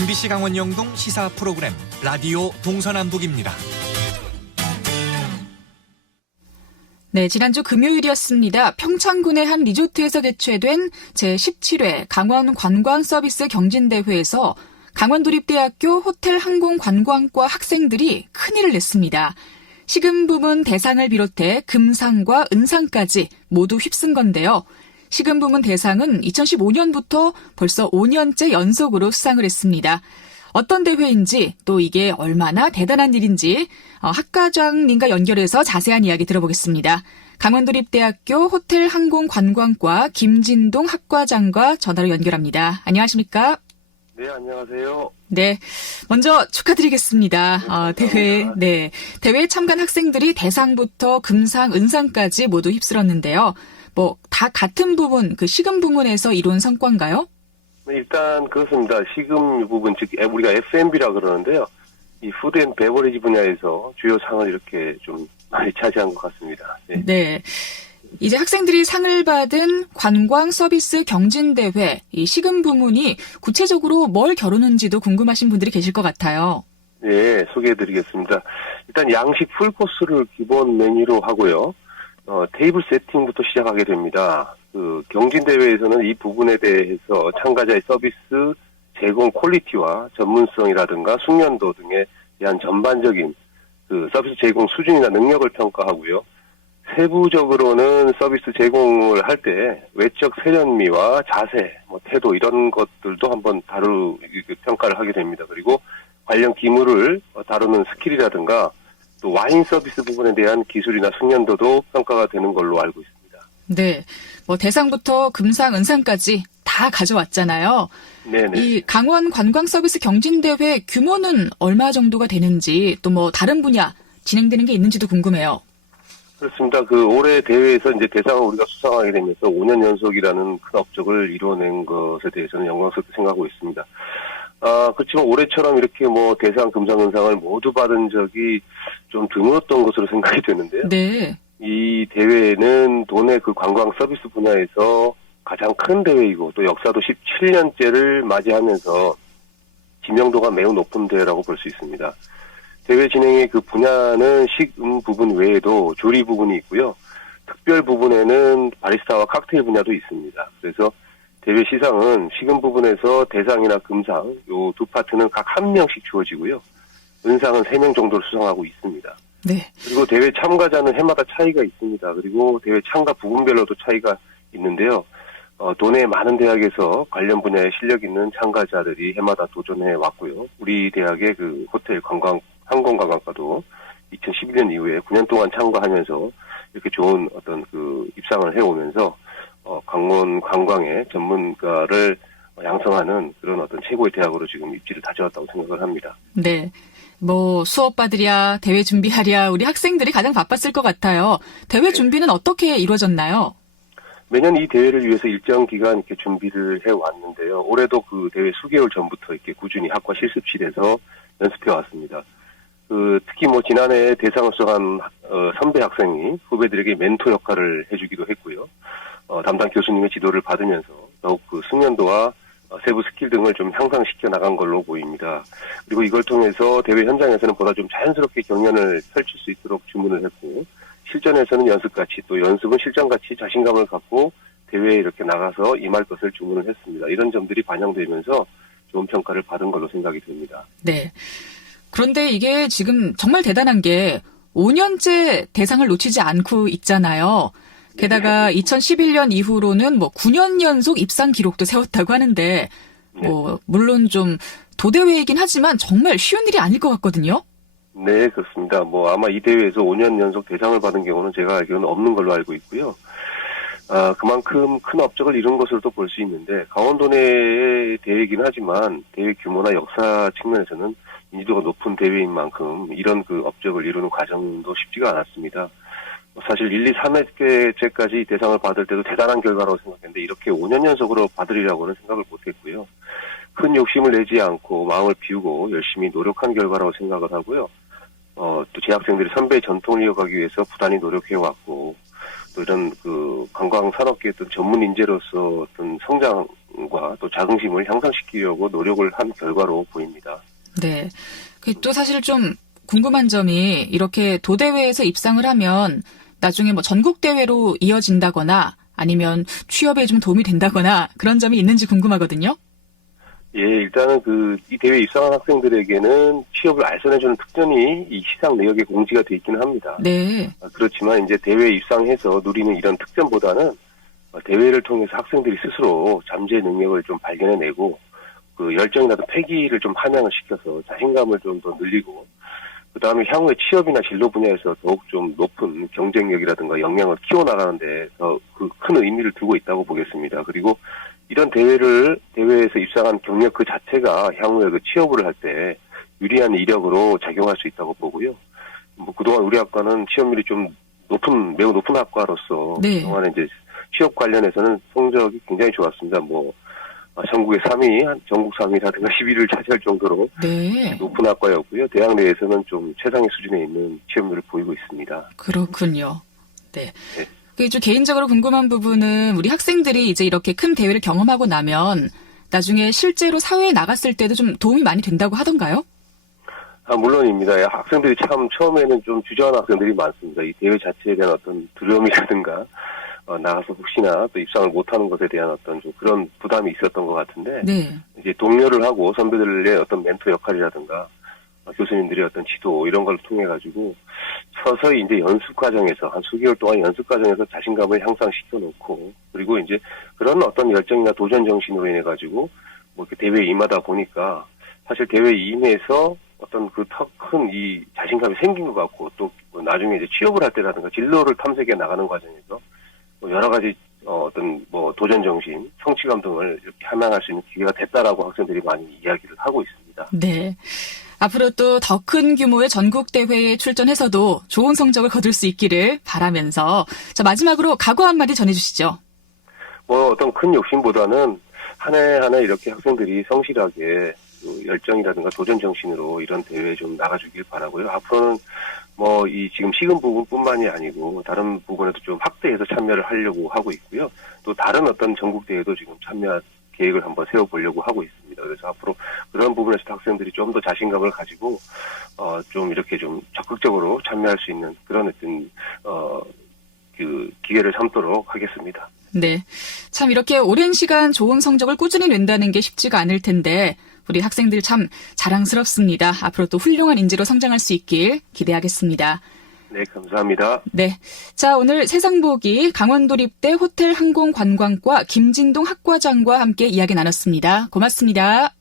MBC 강원 영동 시사 프로그램 라디오 동서남북입니다. 네, 지난주 금요일이었습니다. 평창군의 한 리조트에서 개최된 제17회 강원 관광서비스 경진대회에서 강원도립대학교 호텔항공관광과 학생들이 큰일을 냈습니다. 식음 부문 대상을 비롯해 금상과 은상까지 모두 휩쓴 건데요. 식음 부문 대상은 2015년부터 벌써 5년째 연속으로 수상을 했습니다. 어떤 대회인지 또 이게 얼마나 대단한 일인지 학과장님과 연결해서 자세한 이야기 들어보겠습니다. 강원도립대학교 호텔항공관광과 김진동 학과장과 전화로 연결합니다. 안녕하십니까? 네, 안녕하세요. 네, 먼저 축하드리겠습니다. 대회에 참가한 학생들이 대상부터 금상, 은상까지 모두 휩쓸었는데요. 다 같은 부분, 그 식음 부문에서 이룬 성과인가요? 네, 일단 그렇습니다. 식음 부분, 즉 우리가 F&B라 그러는데요. 이 푸드 앤 베버리지 분야에서 주요 상을 이렇게 좀 많이 차지한 것 같습니다. 네. 네. 이제 학생들이 상을 받은 관광 서비스 경진대회, 이 식음 부문이 구체적으로 뭘 겨루는지도 궁금하신 분들이 계실 것 같아요. 네, 소개해드리겠습니다. 일단 양식 풀코스를 기본 메뉴로 하고요. 테이블 세팅부터 시작하게 됩니다. 그 경진대회에서는 이 부분에 대해서 참가자의 서비스 제공 퀄리티와 전문성이라든가 숙련도 등에 대한 전반적인 그 서비스 제공 수준이나 능력을 평가하고요. 세부적으로는 서비스 제공을 할 때 외적 세련미와 자세, 태도 이런 것들도 한번 평가를 하게 됩니다. 그리고 관련 기물을 다루는 스킬이라든가 또 와인 서비스 부분에 대한 기술이나 숙련도도 평가가 되는 걸로 알고 있습니다. 네, 대상부터 금상, 은상까지 다 가져왔잖아요. 네네. 이 강원 관광 서비스 경진대회 규모는 얼마 정도가 되는지 또 다른 분야 진행되는 게 있는지도 궁금해요. 그렇습니다. 올해 대회에서 이제 대상을 우리가 수상하게 되면서 5년 연속이라는 큰 업적을 이뤄낸 것에 대해서는 영광스럽게 생각하고 있습니다. 그렇지만 올해처럼 이렇게 대상, 금상, 은상을 모두 받은 적이 좀 드물었던 것으로 생각이 되는데요. 네. 이 대회는 도내 그 관광 서비스 분야에서 가장 큰 대회이고 또 역사도 17년째를 맞이하면서知名도가 매우 높은 대회라고 볼 수 있습니다. 대회 진행의 그 분야는 식음 부분 외에도 조리 부분이 있고요. 특별 부분에는 바리스타와 칵테일 분야도 있습니다. 그래서 대회 시상은 식음 부분에서 대상이나 금상 요 두 파트는 각 한 명씩 주어지고요. 은상은 3명 정도를 수상하고 있습니다. 네. 그리고 대회 참가자는 해마다 차이가 있습니다. 그리고 대회 참가 부분별로도 차이가 있는데요. 도내 많은 대학에서 관련 분야에 실력 있는 참가자들이 해마다 도전해 왔고요. 우리 대학의 그 호텔 항공관광과도 2011년 이후에 9년 동안 참가하면서 이렇게 좋은 어떤 그 입상을 해오면서 강원 관광의 전문가를 양성하는 그런 어떤 최고의 대학으로 지금 입지를 다져왔다고 생각을 합니다. 네. 수업 받으랴, 대회 준비하랴, 우리 학생들이 가장 바빴을 것 같아요. 대회 준비는 어떻게 이루어졌나요? 매년 이 대회를 위해서 일정 기간 이렇게 준비를 해왔는데요. 올해도 그 대회 수개월 전부터 이렇게 꾸준히 학과 실습실에서 연습해 왔습니다. 특히 지난해 대상을 수상한 선배 학생이 후배들에게 멘토 역할을 해주기도 했고요. 담당 교수님의 지도를 받으면서 더욱 그 숙련도와 세부 스킬 등을 좀 향상시켜 나간 걸로 보입니다. 그리고 이걸 통해서 대회 현장에서는 보다 좀 자연스럽게 경연을 펼칠 수 있도록 주문을 했고, 실전에서는 연습같이 또 연습은 실전같이 자신감을 갖고 대회에 이렇게 나가서 임할 것을 주문을 했습니다. 이런 점들이 반영되면서 좋은 평가를 받은 걸로 생각이 됩니다. 네. 그런데 이게 지금 정말 대단한 게 5년째 대상을 놓치지 않고 있잖아요. 게다가 2011년 이후로는 9년 연속 입상 기록도 세웠다고 하는데 물론 좀 도대회이긴 하지만 정말 쉬운 일이 아닐 것 같거든요. 네, 그렇습니다. 아마 이 대회에서 5년 연속 대상을 받은 경우는 제가 알기로는 없는 걸로 알고 있고요. 그만큼 큰 업적을 이룬 것으로도 볼 수 있는데, 강원도 내의 대회이긴 하지만 대회 규모나 역사 측면에서는 인지도가 높은 대회인 만큼 이런 그 업적을 이루는 과정도 쉽지가 않았습니다. 사실 1, 2, 3회째까지 대상을 받을 때도 대단한 결과라고 생각했는데 이렇게 5년 연속으로 받으리라고는 생각을 못했고요. 큰 욕심을 내지 않고 마음을 비우고 열심히 노력한 결과라고 생각을 하고요. 또 재학생들이 선배의 전통을 이어가기 위해서 부단히 노력해왔고 또 이런 그 관광 산업계의 어떤 전문 인재로서 어떤 성장을 자신감과 또 자긍심을 향상시키려고 노력을 한 결과로 보입니다. 네. 또 사실 좀 궁금한 점이 이렇게 도대회에서 입상을 하면 나중에 뭐 전국대회로 이어진다거나 아니면 취업에 좀 도움이 된다거나 그런 점이 있는지 궁금하거든요. 예, 일단은 이 대회에 입상한 학생들에게는 취업을 알선해주는 특전이 이 시상 내역에 공지가 돼 있기는 합니다. 네. 그렇지만 이제 대회에 입상해서 누리는 이런 특전보다는 대회를 통해서 학생들이 스스로 잠재 능력을 좀 발견해내고 그 열정이라든 패기를 좀 함양을 시켜서 자신감을 좀 더 늘리고 그 다음에 향후에 취업이나 진로 분야에서 더욱 좀 높은 경쟁력이라든가 역량을 키워나가는 데서 그 큰 의미를 두고 있다고 보겠습니다. 그리고 이런 대회에서 입상한 경력 그 자체가 향후에 그 취업을 할 때 유리한 이력으로 작용할 수 있다고 보고요. 뭐 그동안 우리 학과는 취업률이 좀 매우 높은 학과로서 네. 그동안에 이제 취업 관련해서는 성적이 굉장히 좋았습니다. 전국의 3위, 전국 3위라든가 10위를 차지할 정도로 네. 높은 학과였고요. 대학 내에서는 좀 최상의 수준에 있는 취업률을 보이고 있습니다. 그렇군요. 네. 네. 좀 개인적으로 궁금한 부분은 우리 학생들이 이제 이렇게 큰 대회를 경험하고 나면 나중에 실제로 사회에 나갔을 때도 좀 도움이 많이 된다고 하던가요? 물론입니다. 학생들이 참 처음에는 좀 주저하는 학생들이 많습니다. 이 대회 자체에 대한 어떤 두려움이라든가 나가서 혹시나 또 입상을 못하는 것에 대한 어떤 좀 그런 부담이 있었던 것 같은데 네. 이제 동료를 하고 선배들의 어떤 멘토 역할이라든가 교수님들의 어떤 지도 이런 걸 통해 가지고 서서히 이제 연습 과정에서 한 수개월 동안 연습 과정에서 자신감을 향상시켜 놓고 그리고 이제 그런 어떤 열정이나 도전 정신으로 인해 가지고 뭐 이렇게 대회에 임하다 보니까 사실 대회에 임해서 어떤 그 더 큰 이 자신감이 생긴 것 같고 또 나중에 이제 취업을 할 때라든가 진로를 탐색해 나가는 과정에서 여러 가지 어떤 도전 정신, 성취감 등을 이렇게 함양할 수 있는 기회가 됐다라고 학생들이 많이 이야기를 하고 있습니다. 네. 앞으로 또 더 큰 규모의 전국 대회에 출전해서도 좋은 성적을 거둘 수 있기를 바라면서 자, 마지막으로 각오 한마디 전해주시죠. 어떤 큰 욕심보다는 한 해 한 해 이렇게 학생들이 성실하게 열정이라든가 도전 정신으로 이런 대회에 좀 나가주길 바라고요. 앞으로는 이 지금 식은 부분뿐만이 아니고 다른 부분에도 좀 확대해서 참여를 하려고 하고 있고요. 또 다른 어떤 전국 대회도 지금 참여할 계획을 한번 세워보려고 하고 있습니다. 그래서 앞으로 그런 부분에서 학생들이 좀 더 자신감을 가지고 좀 이렇게 좀 적극적으로 참여할 수 있는 그런 어떤 그 기회를 삼도록 하겠습니다. 네. 참 이렇게 오랜 시간 좋은 성적을 꾸준히 낸다는 게 쉽지가 않을 텐데 우리 학생들 참 자랑스럽습니다. 앞으로 또 훌륭한 인재로 성장할 수 있길 기대하겠습니다. 네, 감사합니다. 네. 자, 오늘 세상보기 강원도립대 호텔항공관광과 김진동 학과장과 함께 이야기 나눴습니다. 고맙습니다.